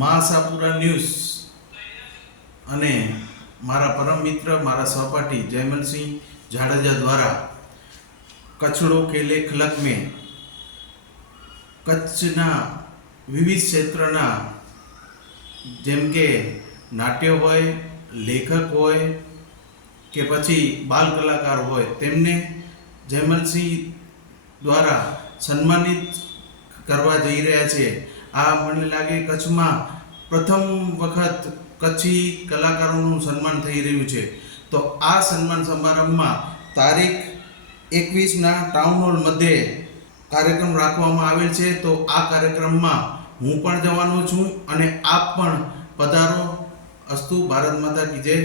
મા આશાપુરા ન્યૂઝ અને મારા પરમ મિત્ર, મારા સહપાઠી જયમલસિંહ જાડેજા દ્વારા કચ્છડો કે લેખ લખમે કચ્છના વિવિધ ક્ષેત્રના જેમ કે નાટ્ય હોય, લેખક હોય કે પછી બાલ કલાકાર હોય, તેમને જયમલસિંહ દ્વારા સન્માનિત કરવા જઈ રહ્યા છે. આ મને લાગે કચ્છમાં પ્રથમ વખત કચ્છી કલાકારોનું સન્માન થઈ રહ્યું છે. તો આ સન્માન સમારંભમાં તારીખ એકવીસના ટાઉન હોલ મધ્યે કાર્યક્રમ રાખવામાં આવેલ છે. તો આ કાર્યક્રમમાં હું પણ જવાનો છું અને આપ પણ પધારો. અસ્તુ ભારત માતા કી જય.